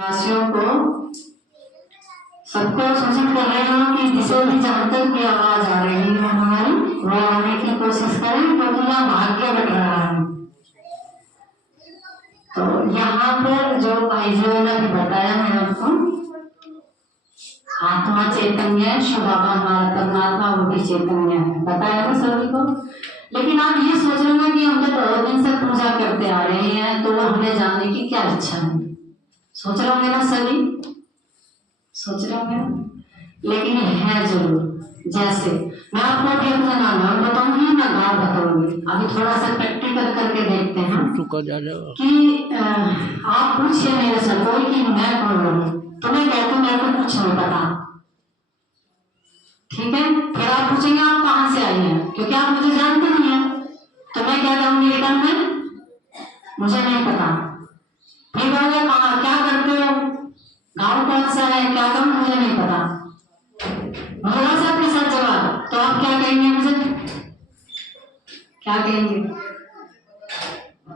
वासियों को सबको सूचित कर रहे हो कि जिसे भी जहां तक की आवाज आ रही है हमारी वो आने की कोशिश करें क्योंकि यह भाग्य बन रहा है। तो यहाँ पर जो भाई जी ने बताया है आपको आत्मा चैतन्य शिव बाबा हमारा परमात्मा वो भी चैतन्य है, बताया था सभी को। लेकिन आप ये सोच रहे हो कि हम तो बहुत दिन से पूजा करते आ रहे हैं तो हमें जानने की क्या इच्छा है, सोच रहे होंगे ना सभी, सोच रहे होंगे। लेकिन है जरूर, जैसे मैं आपको अभी अपना नाम बताऊंगी ना गाँव बताऊंगी, अभी थोड़ा सा प्रैक्टिकल करके देखते हैं कि आप पूछिए मेरे से कोई कि मैं कौन हूँ, तो मैं कहती हूँ मेरे को कुछ नहीं पता, ठीक है। फिर आप पूछेंगे आप कहाँ से आई हैं, क्योंकि आप मुझे जानते नहीं है, तो मैं क्या कहूँगी रिटर्न में मुझे नहीं पता। फिर कहोगे कहाँ क्या करते हो, गाँव कौन सा है, क्या काम, मुझे नहीं पता। थोड़ा सा अपने साथ जवाब, तो आप क्या कहेंगे मुझे, क्या कहेंगे,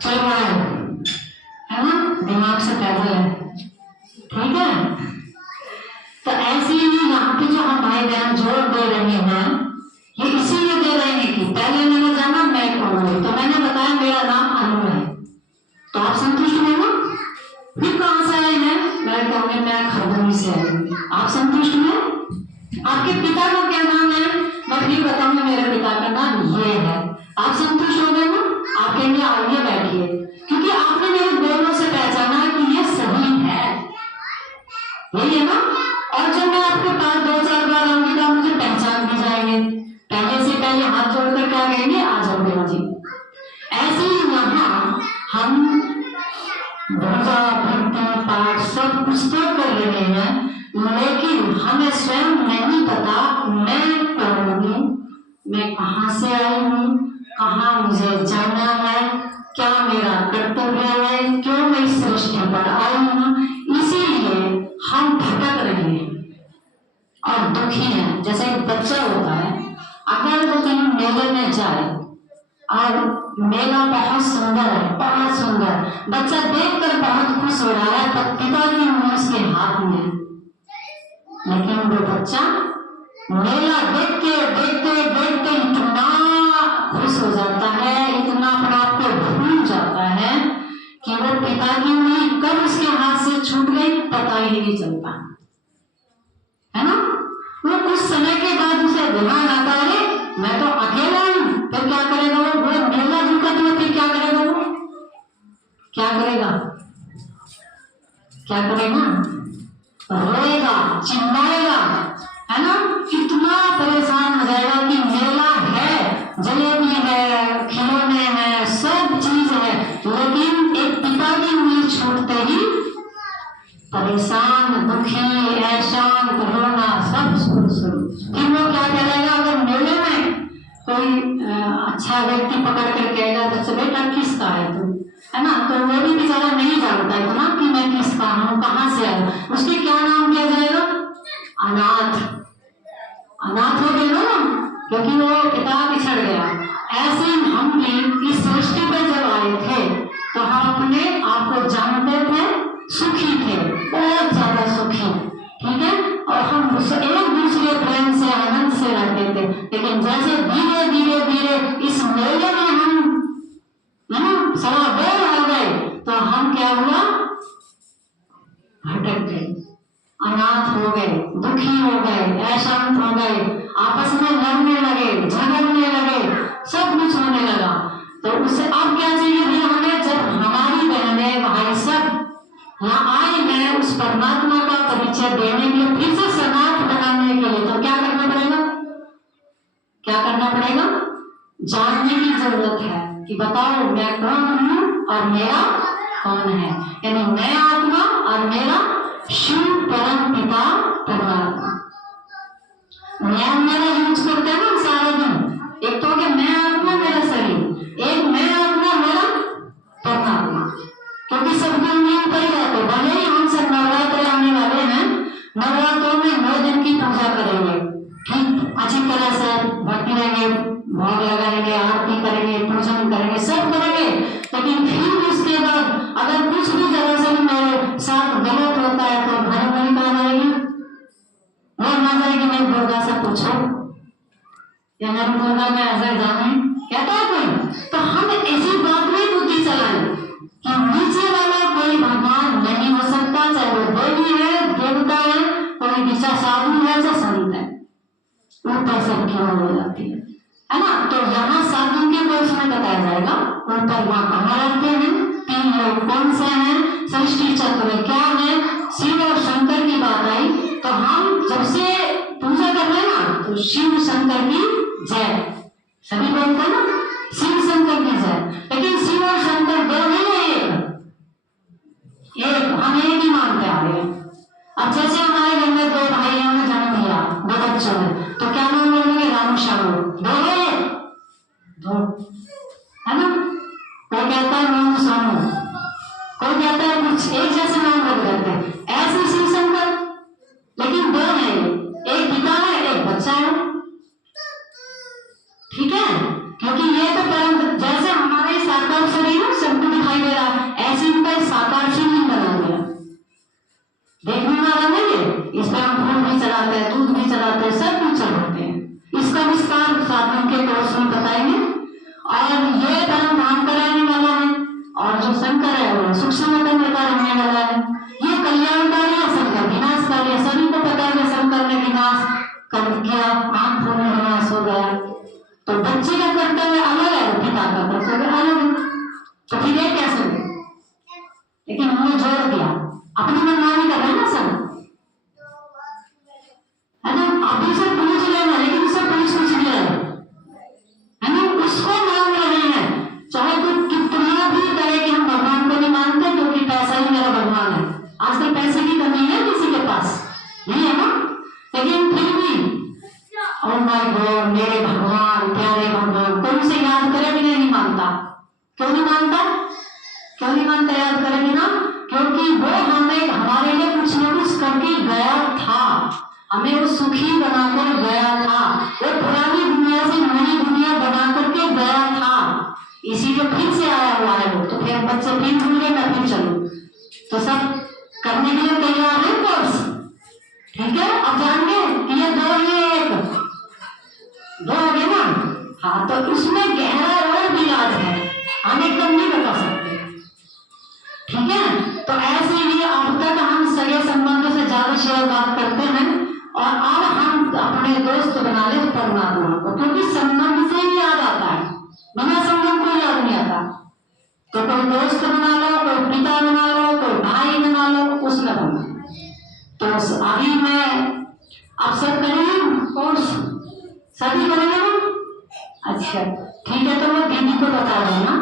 चल रहा है ना, दिमाग से पैदल है, ठीक है। तो ऐसे ही यहाँ पे जो हम भाई बहन जोर दे रहे हैं ये इसीलिए दे रहे हैं कि पहले मैंने जाना मैं कौन हूँ, तो मैंने बताया मेरा नाम अनु है, तो आप संतुष्ट हो ना। फिर कहाँ से आए हैं, मैं कहूँगी मैं खरगोनी से आई हूँ, आप संतुष्ट हो। आपके पिता का क्या नाम है, मैं फिर बताऊंगी मेरे पिता का नाम ये है, आप संतुष्ट हो गए ना। आप कहेंगे आइए बैठिए, क्योंकि आपने मेरे बोलने से पहचाना कि ये सही है, यही है ना। और जब मैं आपके पास 2-4 बार आऊंगी तो मुझे पहचान भी जाएंगे, पहले से पहले हाथ जोड़कर क्या कहेंगे आ जाओ बेटा जी। ऐसे ही यहाँ हम पूजा भक्ति पाठ सब कुछ तो कर रहे हैं, लेकिन हमें स्वयं नहीं पता मैं कौन हूँ, मैं कहाँ से आई हूँ, कहाँ मुझे जाना है, क्या मेरा कर्तव्य है, क्यों मैं इस सृष्टि पर आई हूँ। इसीलिए हम भटक रहे हैं और दुखी हैं। जैसे एक बच्चा होता है, अगर वो कहीं मेले में जाए और मेला बहुत सुंदर है, बहुत सुंदर, बच्चा देखकर बहुत खुश हो रहा है, तो पिता की उंगली उसके हाथ में है, लेकिन वो बच्चा मेला देखते देखते देखते इतना खुश हो जाता है, इतना अपने आप को भूल जाता है कि वो पिता की उंगली कब उसके हाथ से छूट गई पता ही नहीं चलता है ना। वो कुछ समय के बाद उसे ध्यान आता है मैं तो अकेला हूं, फिर क्या करेगा वो मेला झुका तो फिर क्या करेगा वो, क्या करेगा, क्या करेगा, रोएगा, चिल्लाएगा, है ना, कितना परेशान हो जाएगा कि मेला है, जलेबी है, खिलौने हैं, सब चीज है, लेकिन एक पिता की उंगली छूटते ही परेशान, दुखी, ऐशान, रोना सब शुरू। फिर वो क्या करेगा, अगर मेले में कोई अच्छा व्यक्ति पकड़ कर कहेगा बच्चे बेटा किसका है तुम, है ना, तो वो भी बेचारा नहीं जानता इतना कि मैं किसका हूँ, कहाँ से आया, उसके क्या नाम दिया जाएगा, अनाथ, अनाथ हो गए ना, क्योंकि वो पिता बिछड़ गया। ऐसे हम भी इस सृष्टि पर जब आए थे तो हम अपने आप को जानते थे, सुखी थे, बहुत ज्यादा सुखी, ठीक है, और हम एक दूसरे प्रेम से आनंद से रहते थे। लेकिन जैसे धीरे धीरे धीरे इस मेले में हम सवार हो गए तो हम क्या हुआ, भटक गए, अनाथ हो गए, दुखी हो गए, अशांत हो गए, आपस में लड़ने लगे, झगड़ने लगे, सब कुछ होने लगा। तो उससे अब क्या चाहिए भी हमें, जब हमारी बहनें भाई सब यहाँ आए हैं उस परमात्मा का परिचय देने के लिए, फिर से समाज बनाने के लिए, तो क्या करना पड़ेगा, क्या करना पड़ेगा, जानने की जरूरत है कि बताओ मैं कौन हूँ और मेरा कौन है, यानी मैं आत्मा और मेरा शिव परम पिता परमात्मा। मैं मेरा यूज करते हैं ना सारे दिन, एक तो कि मैं आत्मा मेरा शरीर, एक मैं आत्मा मेरा परमात्मा, क्योंकि सबको नींद पर ही रहते, भले ही हम सब नवरात्र आने वाले हैं, नवरात्रों में 9 दिन की पूजा करेंगे, ठीक अच्छी तरह से भक्ति रहेंगे, भोग लगाएंगे, आरती करेंगे, पूजन करेंगे, सब करेंगे, लेकिन फिर उसके बाद अगर कुछ भी जरा से मेरे साथ होता है तो भाई भाई कहा जाएगी, वो ना जाएगी मैं दुर्गा से पूछो या मेरी दुर्गा में ऐसा जाने कहता है कोई। तो हम ऐसी बात में बुद्धि चलाएं कि नीचे वाला कोई भगवान नहीं हो सकता, चाहे वो देवी है, देवता है, कोई दिशा साधु है, चाहे संत है, ऊपर सबकी ओर हो जाती है ना। तो यहाँ साधु के कोर्स में बताया जाएगा ऊपर वहां कहाँ रहते हैं, तीन लोग कौन से हैं, सृष्टि चक्र क्या है, शिव और शंकर की बात आई। तो हम जब से पूजा कर रहे हैं ना तो शिव शंकर की जय सभी बोलते हैं ना, शिव शंकर की जय। लेकिन शिव और शंकर दो नहीं है, एक हम एक ही मानते आ रहे हैं। अब जैसे हमारे घर में दो भाइयों ने जन्म लिया, दो बच्चों ने, तो क्या नाम बोलेंगे, रामू श्यामू, दो है ना। कोई कहता है रामू श्यामू, कोई कहता है कुछ एक जैसे नाम रख देते हैं, ऐसे शिव शंकर। लेकिन दो है, एक पिता है एक बच्चा है, ठीक है। क्योंकि ये तो परम, जैसे हमारे साकार शरीर सबको दिखाई दे रहा है, ऐसे इनका साकार शरीर बना दिया, देखने में रहेंगे। इस पर हम फूल भी चलाते हैं, दूध भी चलाते हैं, सब कुछ चढ़ाते हैं। इसका विस्तार साधन के कोर्स में बताएंगे। और ये परम धाम कराने वाला है, और जो शंकर है वो सूक्ष्म में रहने वाला है। ये कल्याणकारी है, शंकर विनाशकारी है। सभी को पता है शंकर ने विनाश कर दिया, आंख फोड़ने विनाश हो गया। तो बच्चे का कर्तव्य अलग है, पिता का कर्तव्य अलग है, तो फिर ये कैसे हो? लेकिन हमने जोड़ दिया, अपनी मनमानी कर रहे हैं ना सब, है ना। अभी से पूछ लेना, लेकिन सब पूछ लिया है ना, उसको मान रहे हैं। चाहे तो कितना भी करे कि हम भगवान को नहीं मानते क्योंकि पैसा ही मेरा भगवान है। आजकल पैसे की कमी है किसी के पास नहीं है ना, लेकिन फिर भी ओह माय गॉड मेरे भगवान, प्यारे भगवान, कोई उसे याद करे भी नहीं मानता। क्यों नहीं मानता, क्यों नहीं मानता, याद करेंगे ना, क्योंकि वो हमें हमारे लिए कुछ न कुछ करके गया था, हमें वो सुखी बनाकर गया था, वो पुरानी दुनिया से नई दुनिया बना करके गया था, इसीलिए फिर से आया हुआ है वो। तो फिर बच्चे फिर भूल गए, मैं फिर चलूं, तो सब करने के लिए तैयार है कोर्स, ठीक है। अब जानिए कि ये दो है, एक दो हो गए ना, हाँ। तो उसमें गहरा और भी राज है, हम एकदम नहीं बता सकते, ठीक है। तो ऐसे ही अब तक हम सगे संबंधों से ज्यादा शेयर बात करते हैं, और अब हम अपने दोस्त बना ले परमात्मा को, क्योंकि संबंध से ही याद आता है, बिना संबंध को याद नहीं आता। तो कोई दोस्त बना लो, कोई पिता बना लो, कोई भाई बना लो, उसमें बना। तो अभी मैं आप सब करेंगे कोर्स, सभी करेंगे ना, अच्छा ठीक है। तो मैं दीदी को बता देना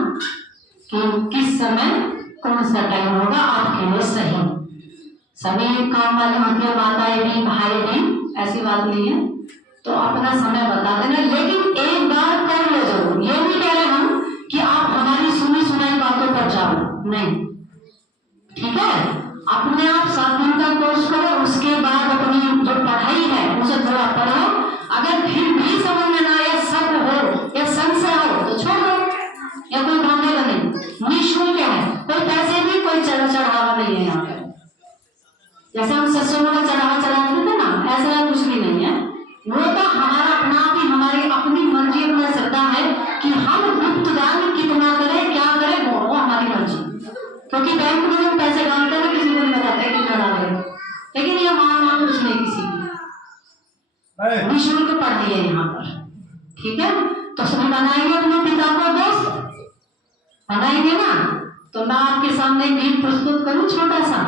कि किस समय कौन सा टाइम होगा आपके लिए सही। सभी काम वाली होती है, माताएं भी भाई भी, ऐसी बात नहीं है। तो अपना समय बता देना, लेकिन एक बार कर लो जरूर। ये नहीं कह रहे हम कि आप हमारी सुनी सुनाई बातों पर जाओ, नहीं, ठीक है। अपने आप 7 दिन का कोर्स करो, उसके बाद अपनी जो पढ़ाई है उसे थोड़ा पढ़ो। अगर फिर भी समझ में ना आए, शक हो या संशय हो तो छोड़ दो, या कोई भागेगा नहीं, निःशुल्क है, कोई पैसे भी कोई चढ़ावा नहीं है यहाँ पर। जैसे हम सत्संगों में चढ़ावा चढ़ाते थे ना, ऐसा कुछ भी नहीं है। वो तो हमारा अपना भी, हमारी अपनी मर्जी, अपना श्रद्धा है कि हम गुप्त दान कितना करें, क्या करें, वो हमारी मर्जी। क्योंकि बैंक में हम पैसे डालते हैं, किसी को नहीं बताते कितना डाल रहे, लेकिन ये मांग कुछ नहीं किसी की, निःशुल्क पढ़ दिए यहाँ पर, ठीक है। तो सभी बनाएंगे अपने पिता को दोस्त, बनाएंगे ना। तो मैं आपके सामने गीत प्रस्तुत करूं छोटा सा।